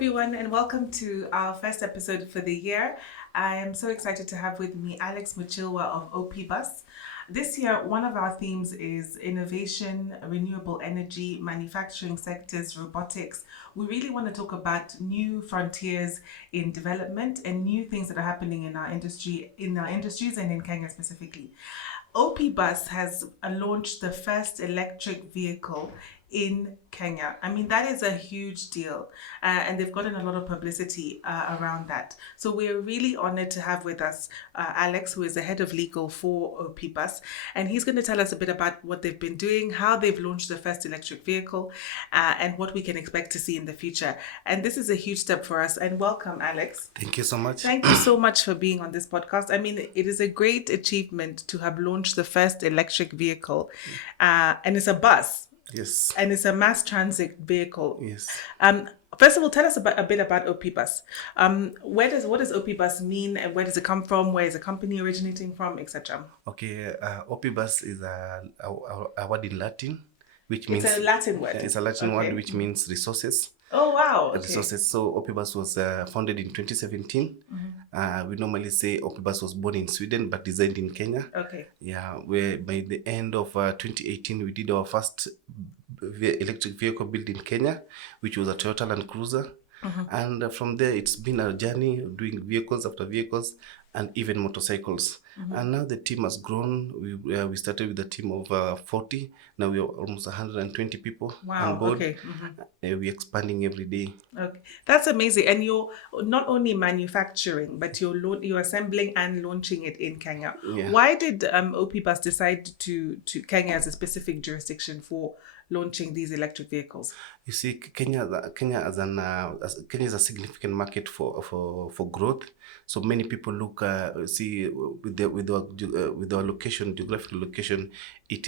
everyone, and welcome to our first episode for the year. I am so excited to have with me Alex Muchilwa of Opibus. This year, one of our themes is innovation, renewable energy, manufacturing sectors, robotics. We really want to talk about new frontiers in development and new things that are happening in our industries and in Kenya specifically. Opibus has launched the first electric vehicle in Kenya. I mean, that is a huge deal, and they've gotten a lot of publicity around that. So we're really honored to have with us Alex, who is the head of legal for Opibus, and he's going to tell us a bit about what they've been doing, how they've launched the first electric vehicle, and what we can expect to see in the future. And this is a huge step for us. And welcome, Alex. Thank you so much. Thank you so much for being on this podcast. I mean, it is a great achievement to have launched the first electric vehicle, and it's a bus. Yes. And it's a mass transit vehicle. Yes. First of all, tell us a bit about Opibus. What does Opibus mean, and where does it come from? Where is the company originating from, etc.? Okay. Opibus is a word in Latin, which means it's a Latin word. It's a Latin word which means resources. Oh wow! Okay. Resources. So Opibus was founded in 2017. We normally say Opibus was born in Sweden but designed in Kenya. Okay. Yeah, where by the end of 2018 we did our first electric vehicle built in Kenya, which was a Toyota Land Cruiser. And from there it's been a journey doing vehicles after vehicles and even motorcycles. And now the team has grown. We started with a team of 40. Now we are almost 120 people on board. Okay. We're expanding every day. Okay, that's amazing. And you're not only manufacturing, but you're assembling and launching it in Kenya. Yeah. Why did Opibus decide to Kenya as a specific jurisdiction for launching these electric vehicles? You see, Kenya is a significant market for growth. So many people look with our location, geographical location, it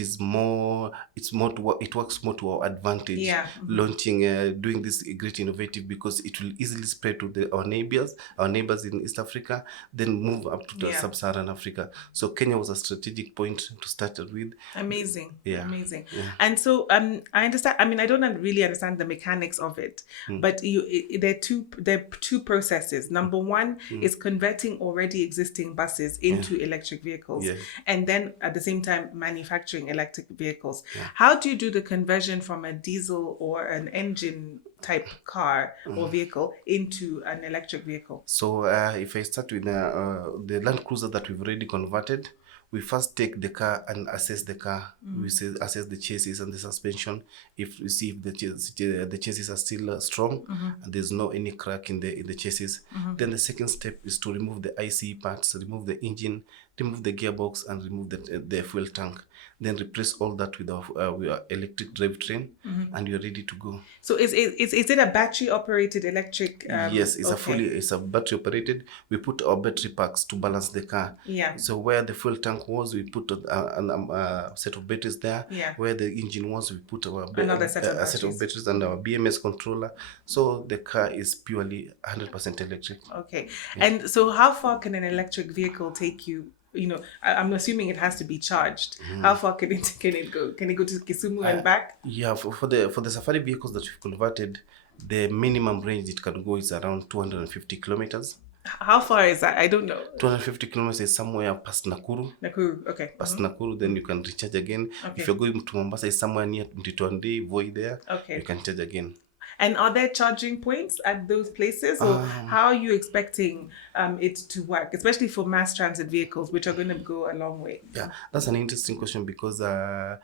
works more to our advantage. Yeah. Launching, doing this great innovative, because it will easily spread to our neighbors in East Africa, then move up to the sub-Saharan Africa. So Kenya was a strategic point to start with. Amazing. Yeah. Amazing. Yeah. And so I understand. I mean, I don't really understand the mechanics of it, but there are two processes. Number one is converting already existing buses into electric vehicles, and then at the same time manufacturing electric vehicles. How do you do the conversion from a diesel or an engine type car or vehicle into an electric vehicle? So if I start with the Land Cruiser that we've already converted, we first take the car and assess the car. We assess the chassis and the suspension. If we see if the chassis are still strong and there's no any crack in the chassis, then the second step is to remove the ICE parts, remove the engine, remove the gearbox, and remove the fuel tank. Then replace all that with our electric drivetrain, and you're ready to go. So is it a battery operated electric? Yes, it's a battery operated. We put our battery packs to balance the car. Yeah. So where the fuel tank was, we put a set of batteries there. Yeah. Where the engine was, we put Another set of batteries and our BMS controller. So the car is purely 100% electric. Okay. Yeah. And so how far can an electric vehicle take you? You know, I'm assuming it has to be charged. How far can it go? Can it go to Kisumu and back? Yeah, for the safari vehicles that we've converted, the minimum range it can go is around 250 kilometers. How far is that? I don't know. 250 kilometers is somewhere past Nakuru. Nakuru, okay. Past Nakuru, then you can recharge again. Okay. If you're going to Mombasa, it's somewhere near Mtitwande, Voi there. Okay. You can charge again. And are there charging points at those places, or how are you expecting it to work, especially for mass transit vehicles, which are going to go a long way? Yeah, that's an interesting question, because for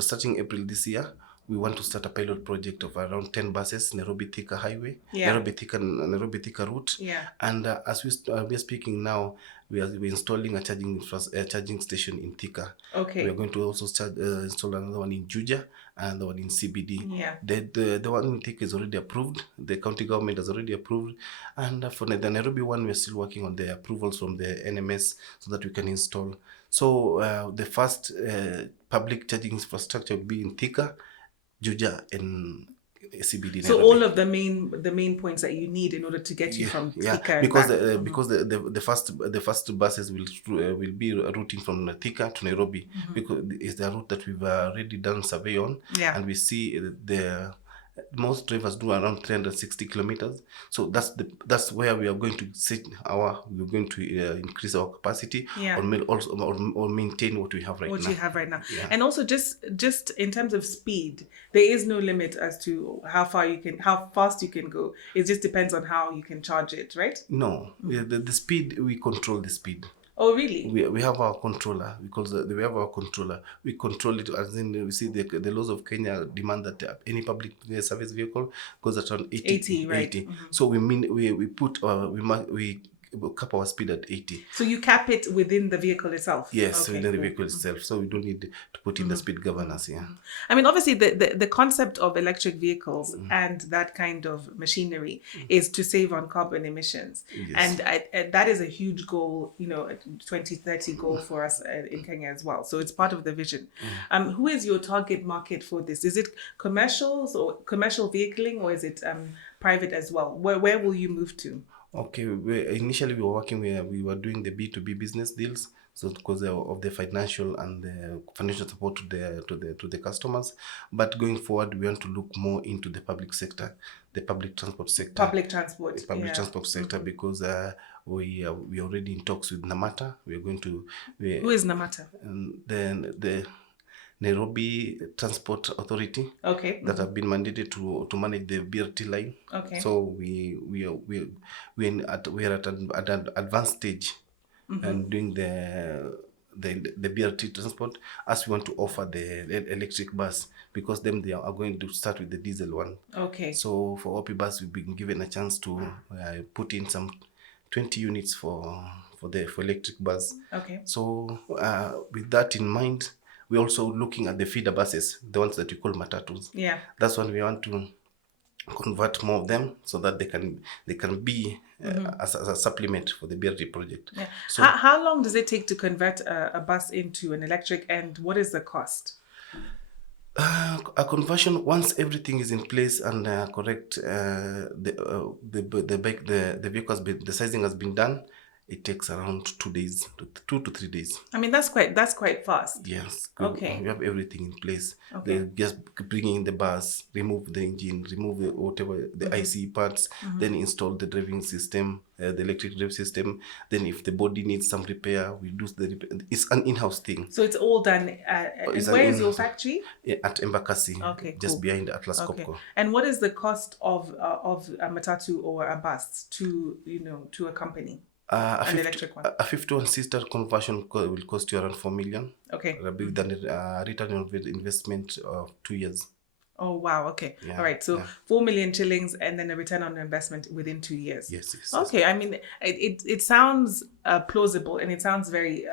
starting April this year, we want to start a pilot project of around 10 buses, Nairobi-Thika Highway, Nairobi-Thika route. Yeah. And as we are speaking now, we're installing a charging station in Thika. Okay. We're going to also install another one in Juja and the one in CBD. Yeah. The one in Thika is already approved. The county government has already approved. And for the Nairobi one, we're still working on the approvals from the NMS so that we can install. So the first public charging infrastructure will be in Thika, Juja, and CBD. So all of the main points that you need in order to get you from Thika. Because the first buses will be routing from Thika to Nairobi, because it's the route that we've already done survey on, and we see most drivers do around 360 kilometers. So that's where we are going to we're going to increase our capacity, or maintain what we have right now. What you have right now. Yeah. And also just in terms of speed, there is no limit as to how fast you can go. It just depends on how you can charge it, right? No, the speed, we control the speed. Oh, really? We have our controller, because we have our controller. We control it, as in, we see the laws of Kenya demand that any public service vehicle goes at around 80, right? 80. So we put we cap our speed at 80. So you cap it within the vehicle itself? Yes, within the vehicle itself. So we don't need to put in the speed governors. Yeah. I mean, obviously, the concept of electric vehicles and that kind of machinery is to save on carbon emissions. Yes. And that is a huge goal, 2030 goal for us in Kenya as well. So it's part of the vision. Who is your target market for this? Is it commercials or commercial vehicling, or is it private as well? Where will you move to? Okay, initially we were working where we were doing the B2B business deals, so because of the financial support to the customers. But going forward, we want to look more into the public sector, the public transport sector. Public transport sector, because we are already in talks with Namata. We are going to. Who is Namata? The Nairobi Transport Authority, that have been mandated to manage the BRT line. Okay. So we are at an advanced stage and doing the BRT transport, as we want to offer the electric bus, because they are going to start with the diesel one. Okay. So for Opibus, we've been given a chance to put in some 20 units for electric bus. Okay. So with that in mind, we're also looking at the feeder buses, the ones that you call matatus. Yeah. That's when we want to convert more of them, so that they can be as a supplement for the BRT project. Yeah. So how long does it take to convert a bus into an electric, and what is the cost? A conversion, once everything is in place and correct, the vehicle the sizing has been done, it takes around 2 to 3 days. I mean, that's quite fast. Yes. Okay. We have everything in place. Okay. They just bring in the bus, remove the engine, remove the IC parts, then install the driving system, the electric drive system. Then if the body needs some repair, we do the repair. It's an in-house thing. So it's all done. Where is your factory? At Embakasi. Okay, just cool. behind Atlas Copco. And what is the cost of a matatu or a bus to a company? An electric one. A 51-seater conversion will cost you around 4 million. Okay. With a return on investment of 2 years. Oh, wow. Okay. Yeah, all right. So 4 million shillings and then a return on investment within 2 years. Yes. Okay. I mean, it sounds plausible, and it sounds very,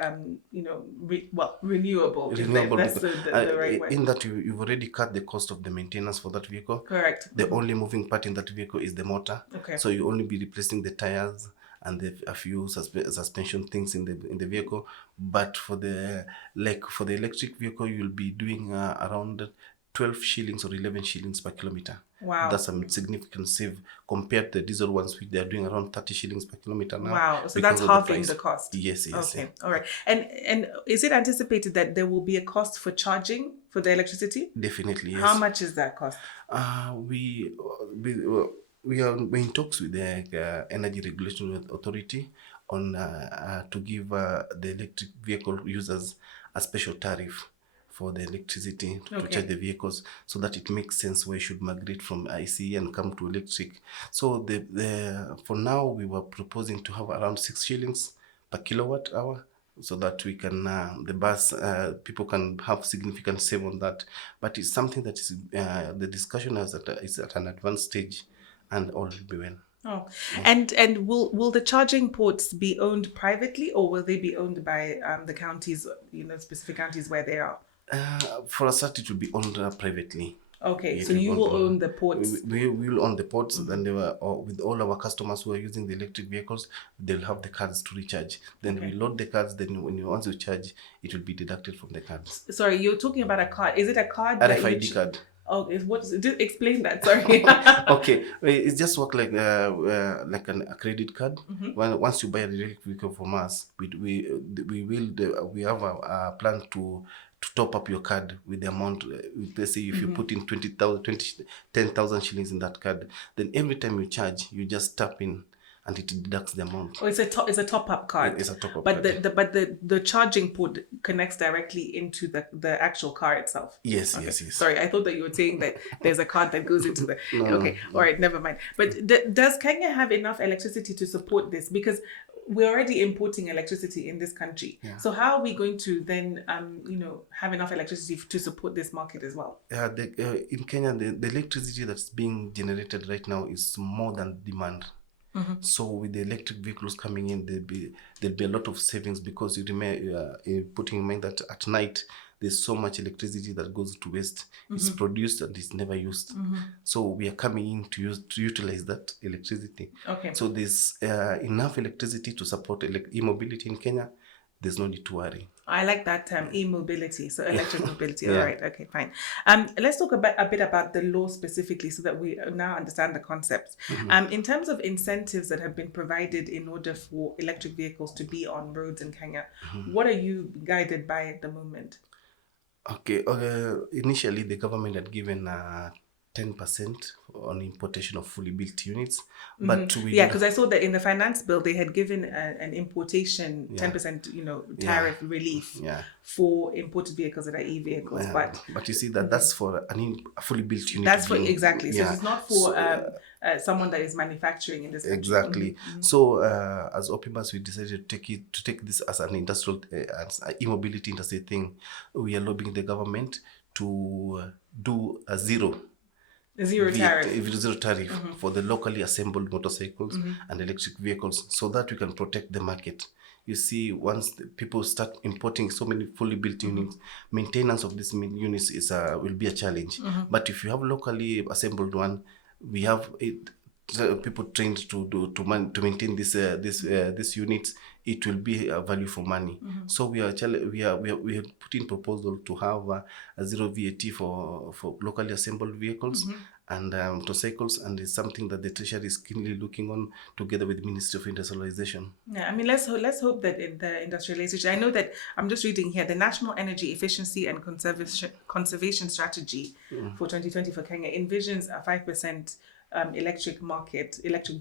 renewable. That's the right word. In that you've already cut the cost of the maintenance for that vehicle. Correct. The only moving part in that vehicle is the motor. Okay. So you only be replacing the tires and a few suspension things in the vehicle. But for the electric vehicle, you'll be doing around 12 shillings or 11 shillings per kilometer. Wow. That's a significant save compared to the diesel ones, which they are doing around 30 shillings per kilometer now. Wow. So that's halving the cost. Yes. Okay. All right. And is it anticipated that there will be a cost for charging for the electricity? Definitely, yes. How much is that cost? We are in talks with the Energy Regulation Authority on to give the electric vehicle users a special tariff for the electricity to charge the vehicles, so that it makes sense where you should migrate from IC and come to electric. So for now, we were proposing to have around 6 shillings per kilowatt hour, so that we can the bus people can have significant save on that. But it's something that is the discussion is at an advanced stage, and all will be well. Oh, and will the charging ports be owned privately, or will they be owned by the counties, specific counties where they are? For a start, it will be owned privately. Okay, so you will own the ports. We will own the ports, and with all our customers who are using the electric vehicles, they'll have the cards to recharge. Then we load the cards. Then once you charge, it will be deducted from the cards. Sorry, you're talking about a card. Is it a card? RFID card. Oh, just explain that. Sorry. Okay, it just work like a credit card. Once you buy an electric vehicle from us, we have a plan to top up your card with the amount. Let's say if you put in 10,000 shillings in that card, then every time you charge, you just tap in and it deducts the amount. Oh, it's a top-up card. It's a top-up but card. The charging port connects directly into the actual car itself. Yes, okay. yes. Sorry, I thought that you were saying that there's a card that goes into the... No, okay, all right, never mind. But does Kenya have enough electricity to support this? Because we're already importing electricity in this country. Yeah. So how are we going to then, have enough electricity to support this market as well? In Kenya, the electricity that's being generated right now is more than demand. So with the electric vehicles coming in, there'll be a lot of savings, because putting in mind that at night there's so much electricity that goes to waste. It's produced and it's never used. So we are coming in to utilize that electricity. Okay. So there's enough electricity to support e-mobility in Kenya. There's no need to worry. I like that term, e-mobility, so electric mobility. Yeah. All right, okay, fine. Let's talk a bit about the law specifically, so that we now understand the concepts. In terms of incentives that have been provided in order for electric vehicles to be on roads in Kenya, what are you guided by at the moment? Okay. Initially, the government had given 10% on importation of fully built units, but because I saw that in the finance bill they had given an importation 10% tariff relief for imported vehicles that are e-vehicles. But you see that's for a fully built unit. That's for exactly. So it's not for someone that is manufacturing in this country. Exactly. So as Opibus, we decided to take this as an industrial as e-mobility industry thing. We are lobbying the government to do a zero tariff for the locally assembled motorcycles and electric vehicles, so that we can protect the market. You see, once people start importing so many fully built units, maintenance of these units will be a challenge. But if you have locally assembled one, we have people trained to maintain these units. It will be a value for money. So we have put in proposal to have a zero VAT for locally assembled vehicles and motorcycles, and it's something that the Treasury is keenly looking on together with the Ministry of Industrialization. Yeah, I mean, let's hope that in the industrialization, I know that I'm just reading here, the National Energy Efficiency and Conservation Strategy for 2020 for Kenya envisions a 5% electric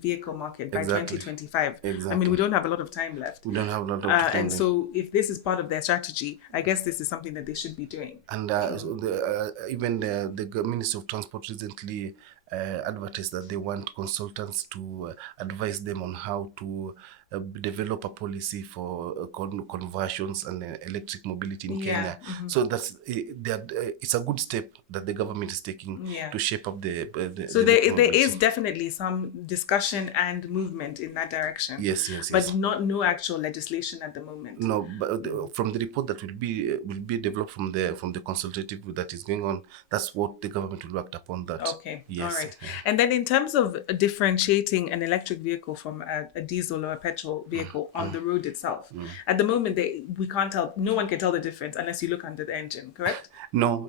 vehicle market by 2025. Exactly. I mean, we don't have a lot of time left. We don't have a lot of time. And so if this is part of their strategy, I guess this is something that they should be doing. And even the Ministry of Transport recently advertised that they want consultants to advise them on how to develop a policy for conversions and electric mobility in Kenya. So it's a good step that the government is taking to shape up so there is definitely some discussion and movement in that direction. Yes. But no actual legislation at the moment. No, but from the report that will be developed from the consultative that is going on, that's what the government will act upon. That. Okay. Yes. All right. And then in terms of differentiating an electric vehicle from a diesel or a petrol vehicle on the road itself, at the moment we can't tell. No one can tell the difference unless you look under the engine. Correct? No.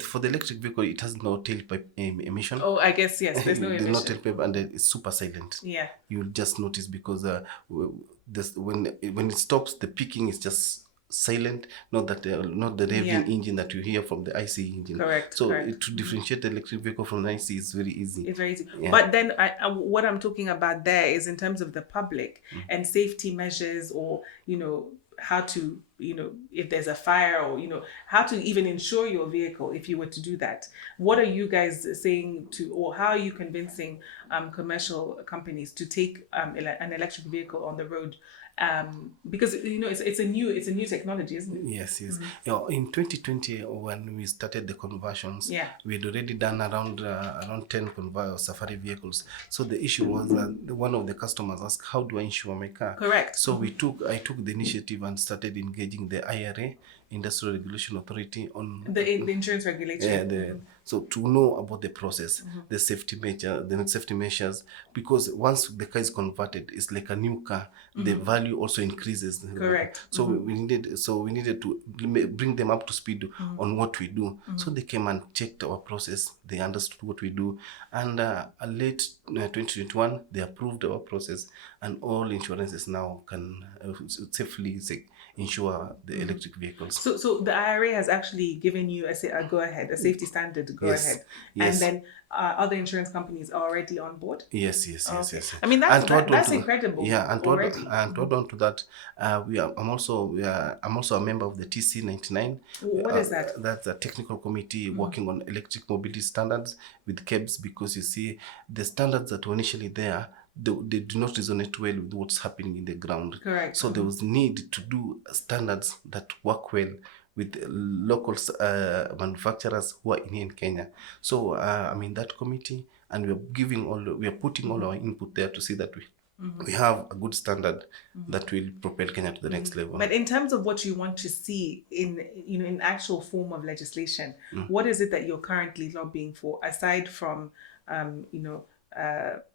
For the electric vehicle, it has no tailpipe emission. Oh, I guess yes. There's no emission. There's no tailpipe, and it's super silent. Yeah. You'll just notice because when it stops, the picking is just silent, not the revving engine that you hear from the IC engine. Correct. So to differentiate the electric vehicle from the IC is very easy. It's very easy. Yeah. But then what I'm talking about there is in terms of the public and safety measures, or how to if there's a fire, or how to even insure your vehicle if you were to do that. What are you guys saying or how are you convincing commercial companies to take an electric vehicle on the road? Because it's a new technology, isn't it? Yes. In 2020, when we started the conversions, we had already done around 10 safari vehicles. So the issue was that one of the customers asked, "How do I insure my car?" Correct. So I took the initiative and started engaging the IRA, Industrial Regulation Authority, on the insurance regulation. So to know about the process, the safety measures, because once the car is converted, it's like a new car. The value value also increases. Correct. So we needed to bring them up to speed on what we do. So they came and checked our process. They understood what we do, and late 2021 they approved our process, and all insurances now can safely insure the electric vehicles. So the IRA has actually given you a go ahead, a safety standard go ahead, and then other insurance companies are already on board. Yes. I mean that's incredible. Yeah, and to add on to that, I'm also a member of the TC99. What is that? That's a technical committee working on electric mobility standards with KEBS, because you see the standards that were initially there, they do not resonate well with what's happening in the ground. Correct. So there was need to do standards that work well with local manufacturers who are in Kenya. So I'm in that committee, and we are putting all our input there to see that we have a good standard that will propel Kenya to the next level. But in terms of what you want to see in actual form of legislation, what is it that you're currently lobbying for, aside from an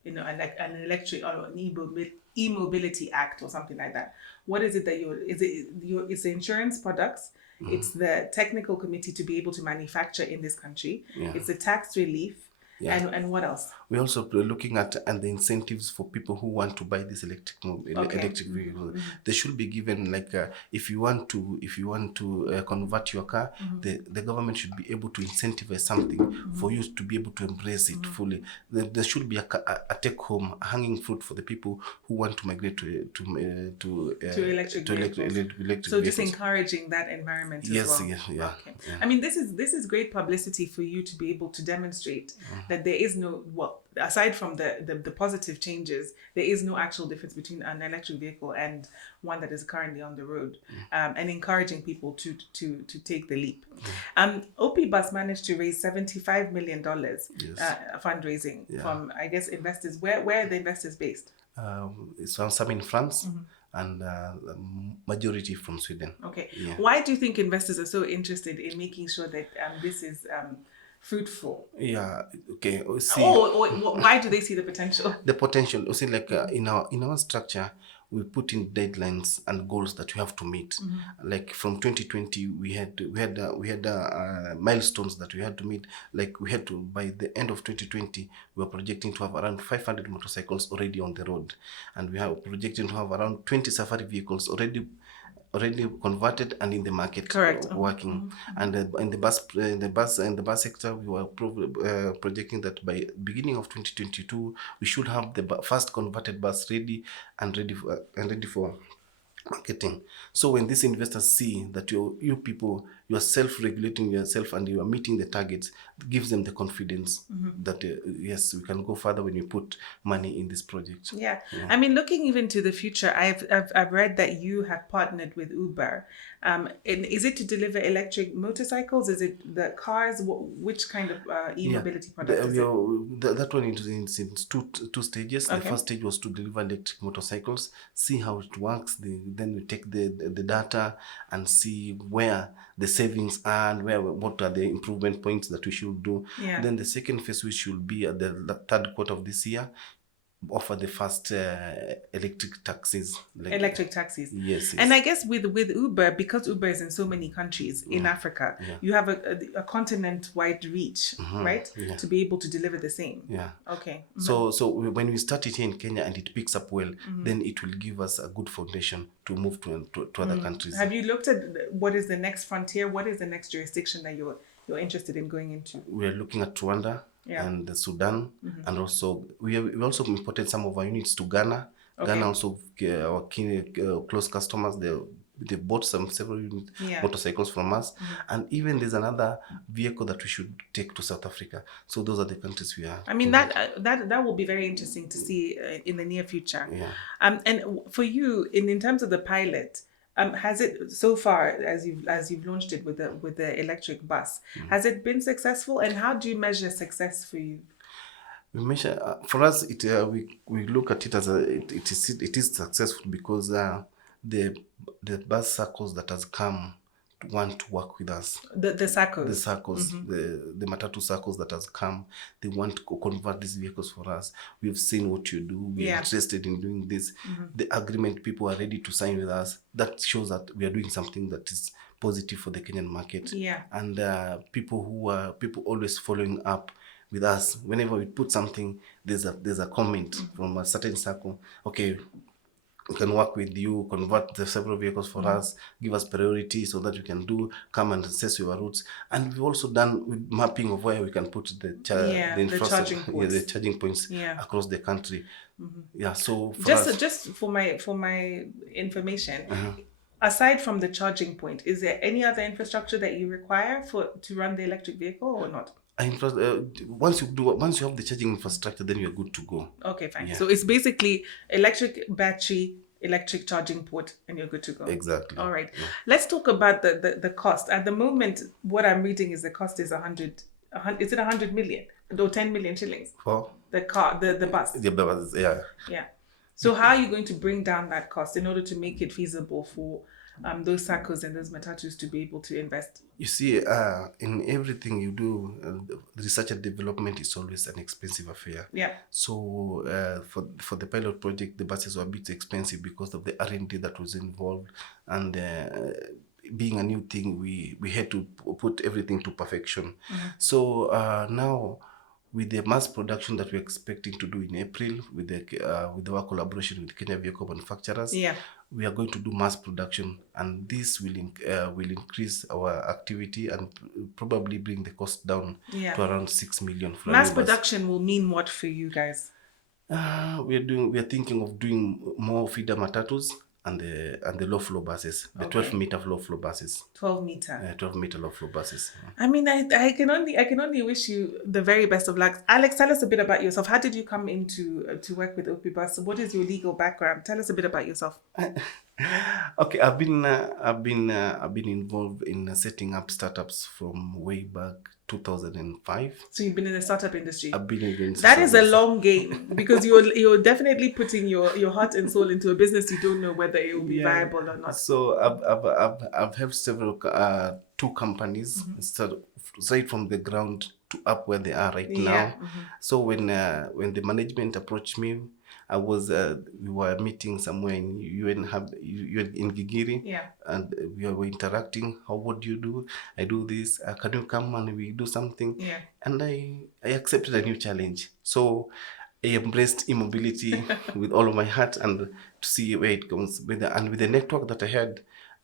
electric or an e-mobility act or something like that? What is it that it's the insurance products, it's the technical committee to be able to manufacture in this country, it's the tax relief, and what else? We're also looking at the incentives for people who want to buy this electric vehicle. They should be given, like if you want to convert your car, the government should be able to incentivize something for you to be able to embrace it fully. There should be a take home, a hanging fruit for the people who want to migrate to electric vehicles. So just encouraging that environment as well. Yeah. I mean, this is great publicity for you to be able to demonstrate that there is no, aside from the positive changes, there is no actual difference between an electric vehicle and one that is currently on the road, and encouraging people to take the leap. Opibus managed to raise $75 million fundraising from, I guess, investors. Where are the investors based? Some in France. And majority from Sweden. Okay. Yeah. Why do you think investors are so interested in making sure that this is fruitful? Yeah. Okay. See, why do they see the potential? The potential. See, like in our structure, we put in deadlines and goals that we have to meet. Like from 2020, we had milestones that we had to meet. Like we had to, by the end of 2020, we were projecting to have around 500 motorcycles already on the road, and we have projecting to have around 20 safari vehicles already converted and in the market. Correct. Working. And in the bus sector, we were projecting that by beginning of 2022 we should have the first converted bus ready for marketing. So when these investors see that you people, you are self-regulating yourself and you are meeting the targets, it gives them the confidence that yes, we can go further when you put money in this project. Yeah. I mean, looking even to the future, I've read that you have partnered with Uber. And is it to deliver electric motorcycles? Is it the cars? Which kind of e-mobility product is it? That one is in two stages. Okay. The first stage was to deliver electric motorcycles, see how it works. Then we take the data and see where the savings are and what are the improvement points that we should do. Yeah. Then the second phase, which should be at the third quarter of this year, offer the first electric taxis. Electric taxis. Yes. And I guess with Uber, because Uber is in so many countries in Africa, you have a continent-wide reach, right? Yeah. To be able to deliver the same. Yeah. Okay. So when we start it here in Kenya and it picks up well, then it will give us a good foundation to move to other countries. Have you looked at what is the next frontier? What is the next jurisdiction that you're interested in going into? We are looking at Rwanda. Yeah. And Sudan, and also we also imported some of our units to Ghana. Okay. Ghana also our close customers. They bought several motorcycles from us, and even there's another vehicle that we should take to South Africa. So those are the countries we are. I mean that will be very interesting to see in the near future. Yeah. And for you, in terms of the pilot. Has it so far, as you've launched it with the electric bus, has it been successful? And how do you measure success for you? We measure for us. We look at it as it is successful because the bus circles that has come want to work with us. The circles. The circles, the matatu circles that has come, they want to convert these vehicles for us. We've seen what you do. We're interested in doing this. The agreement people are ready to sign with us. That shows that we are doing something that is positive for the Kenyan market. Yeah. And people always following up with us. Whenever we put something, there's a comment from a certain circle. Okay, we can work with you, convert the several vehicles for us, give us priority so that we can come and assess your routes. And we've also done with mapping of where we can put the charging points, the charging points across the country. Yeah, so just for my information, aside from the charging point, is there any other infrastructure that you require to run the electric vehicle or not? Once you have the charging infrastructure, then you're good to go. Okay, fine. Yeah. So it's basically electric battery, electric charging port, and you're good to go. Exactly. All right. Yeah. Let's talk about the cost. At the moment, what I'm reading is the cost is 100. Is it 100 million or 10 million shillings? For the car, the bus. The bus, yeah. Yeah. So how are you going to bring down that cost in order to make it feasible for those circles and those matatus to be able to invest? You see, in everything you do, research and development is always an expensive affair. Yeah. So for the pilot project, the buses were a bit expensive because of the R&D that was involved, and being a new thing, we had to put everything to perfection. So now, with the mass production that we're expecting to do in April, with our collaboration with Kenya vehicle manufacturers, we are going to do mass production, and this will increase our activity and probably bring the cost down to around 6 million. Mass production will mean what for you guys? We are thinking of doing more feeder matatus and the low flow buses, the 12-meter low flow buses. 12-meter. 12-meter low flow buses. I mean, I can only wish you the very best of luck. Alex, tell us a bit about yourself. How did you come into to work with Opibus? What is your legal background? Tell us a bit about yourself. Okay, I've been involved in setting up startups from way back 2005. So you've been in the startup industry. I've been in that is a long game, because you're definitely putting your heart and soul into a business you don't know whether it will be viable or not. So I've helped several two companies straight from the ground to up where they are right now. So when the management approached me, we were meeting somewhere in UN in Gigiri, and we were interacting. What do you do? I do this. Can you come and we do something? And I accepted a new challenge. So I embraced immobility with all of my heart, and to see where it goes. With the network that I had,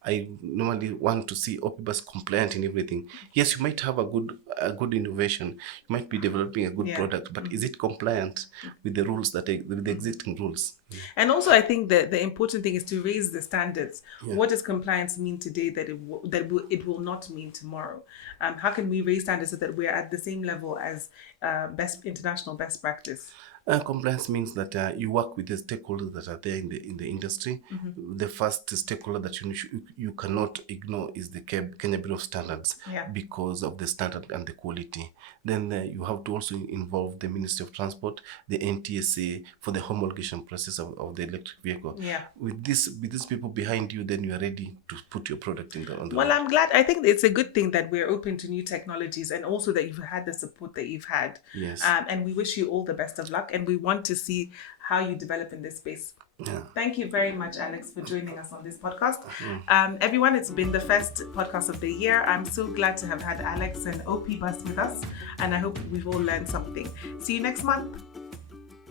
I normally want to see Opibus compliant in everything. Yes, you might have a good innovation. You might be developing a good product, but is it compliant with the rules with the existing rules? And also, I think that the important thing is to raise the standards. What does compliance mean today that it will not mean tomorrow? How can we raise standards so that we're at the same level as international best practice? Compliance means that you work with the stakeholders that are there in the industry. The first stakeholder that you cannot ignore is the Kenya Bureau of Standards, because of the standard and the quality. Then you have to also involve the Ministry of Transport, the NTSA, for the homologation process of the electric vehicle. With these people behind you, then you are ready to put your product on the Well, I'm glad. I think it's a good thing that we're open to new technologies, and also that you've had the support that you've had. Yes. And we wish you all the best of luck, and we want to see how you develop in this space. Thank you very much, Alex, for joining us on this podcast. Everyone, it's been the first podcast of the year. I'm so glad to have had Alex and Opibus with us, and I hope we've all learned something. See you next month.